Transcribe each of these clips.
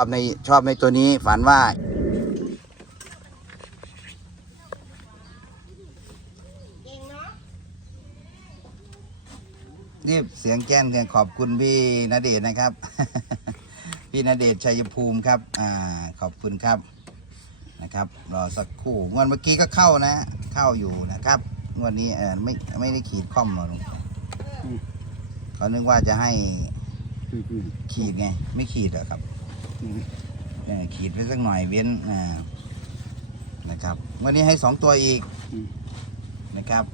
ชอบในชอบในตัวนี้ฝันว่านี่เสียงแก้นกันขอบคุณพี่ณเดชน์นะครับ พี่ณเดชน์ชัยภูมิครับ อ่า ขอบคุณครับนะครับ รอสักครู่งวดเมื่อกี้ก็เข้านะ เข้าอยู่นะครับงวดนี้เออไม่ไม่ได้ขีดข้อมมาลงเขานึกว่าจะให้ขีดไง ไม่ขีดเหรอครับเออ ขีดไปสักหน่อยเว้นอ่านะครับ วันนี้ให้สองตัวอีกอืมนะครับ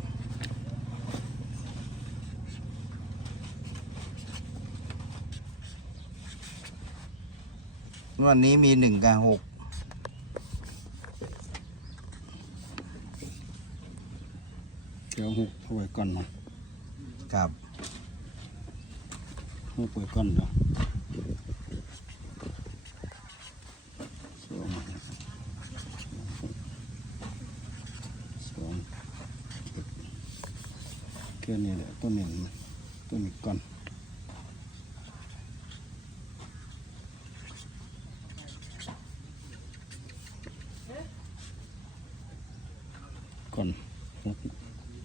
งวดนี้มีหนึ่งกับหกเดี๋ยวหกเอาไว้ก่อนเนาะครับหกไว้ก่อนเนาะสองสองเจ็ด แค่นี้แหละตัวหนึ่งตัวนี้ก่อนก่อนหก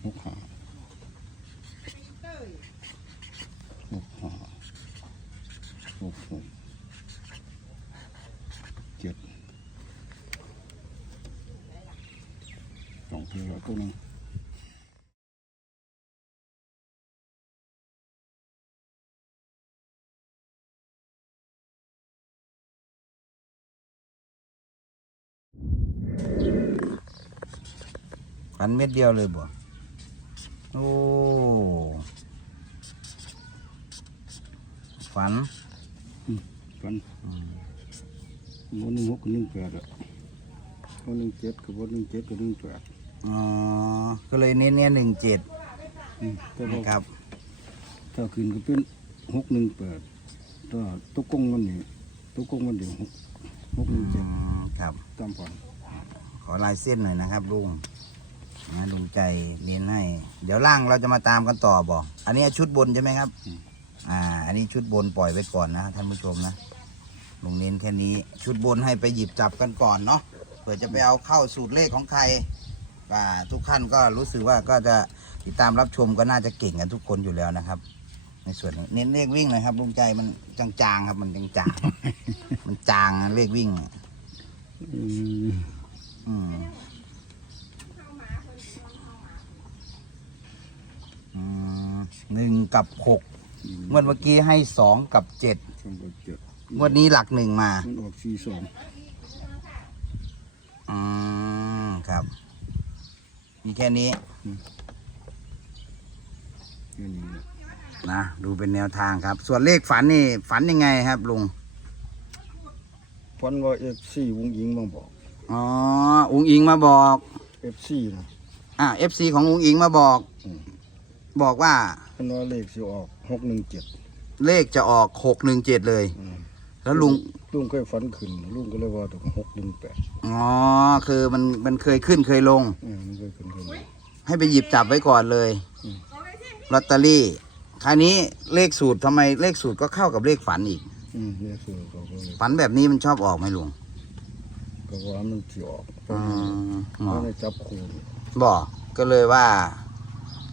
หกหาหกหาหกหกเจ็ดสองเพียงตัวหนึง ฝันเม็ดเดียวเลยบ่โอ้ฝันกันบนหนึ่งหกกับหนึ่งแปดอะบนหนึ่งเจ็ดกับบนหนึ่งเจ็ดกับหนึ่งแปดอ๋อก็เลยเน้นเนี่ยหนึ่งเจ็ดอืมแต่นะว่าครับถ้าคืนก็เป็นหกหนึ่งแปดถ้าตุกกงมันนี่ตุกกงมันเดี๋ยวหกหกหนึ่งอืเจ็ดมครับตามผ่อนขอลายเส้นหน่อยนะครับลุง นะลุงใจเน้นให้ เดี๋ยวล่างเราจะมาตามกันต่อบอก อันนี้ชุดบนใช่ไหมครับ อ่า อันนี้ชุดบนปล่อยไว้ก่อนนะท่านผู้ชมนะลุงเน้นแค่นี้ ชุดบนให้ไปหยิบจับกันก่อนเนาะ เผื่อจะไปเอาเข้าสูตรเลขของใครอ่าทุกท่านก็รู้สึกว่าก็จะติดตามรับชมก็น่าจะเก่งกันทุกคนอยู่แล้วนะครับ ในส่วนนี้เน้นเลขวิ่งนะครับลุงใจมันจางๆครับ มันจางๆ มันจางนะเลขวิ่งอืม อืมอืมหนึ่ง กับหกงวดเมื่อกี้ให้สองกับเจ็ดสองกับเจ็ดงวดนี้หลักหนึ่งมามันออกสี่สองอืมครับ มีแค่นี้แค่นี้แหละนะดูเป็นแนวทางครับ ส่วนเลขฝันนี่ฝันยังไงครับลุงฟันว่าเอฟซีวงยิงมาบอกอ๋ออุงอิงมาบอกเอฟซีนะอ่าเอฟซีของอุงอิงมาบอก อืม บอกว่ามันว่าเลขสิออกหกหนึ่งเจ็ดเลขจะออกหกหนึ่งเจ็ดเลย แล้วลุงลุงเคยฝันขึ้นลุงก็เลยว่าถึงหกหนึ่งแปดอ๋อคือมันมันเคยขึ้นเคยลง อืมมันเคยขึ้นขึ้นให้ไปหยิบจับไว้ก่อนเลยอืมลอตเตอรี่คราวนี้เลขสูตรทำไมเลขสูตรก็เข้ากับเลขฝันอีก อืมเลขสูตรเขาก็เลยฝันแบบนี้มันชอบออกไหมลุงก็ว่ามันสิออกอืมมันได้จับคู่บอกก็เลยว่า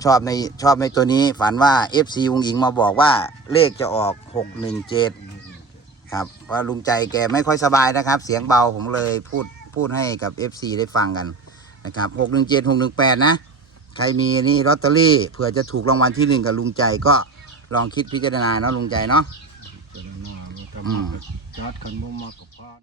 ชอบในชอบในตัวนี้ ฝันว่า FC วงหญิงมาบอกว่าเลขจะออก 617 ครับเพราะลุงใจแกไม่ค่อยสบายนะครับ เสียงเบาผมเลยพูดพูดให้กับ FC ได้ฟังกันนะครับ617 618 นะ ใครมีนี่ลอตเตอรี่เผื่อจะถูกรางวัลที่หนึ่งกับลุงใจก็ลองคิดพิจารณาเนาะลุงใจเนาะ เจรนามันก็อืมามจัดกันบ่มากับพาน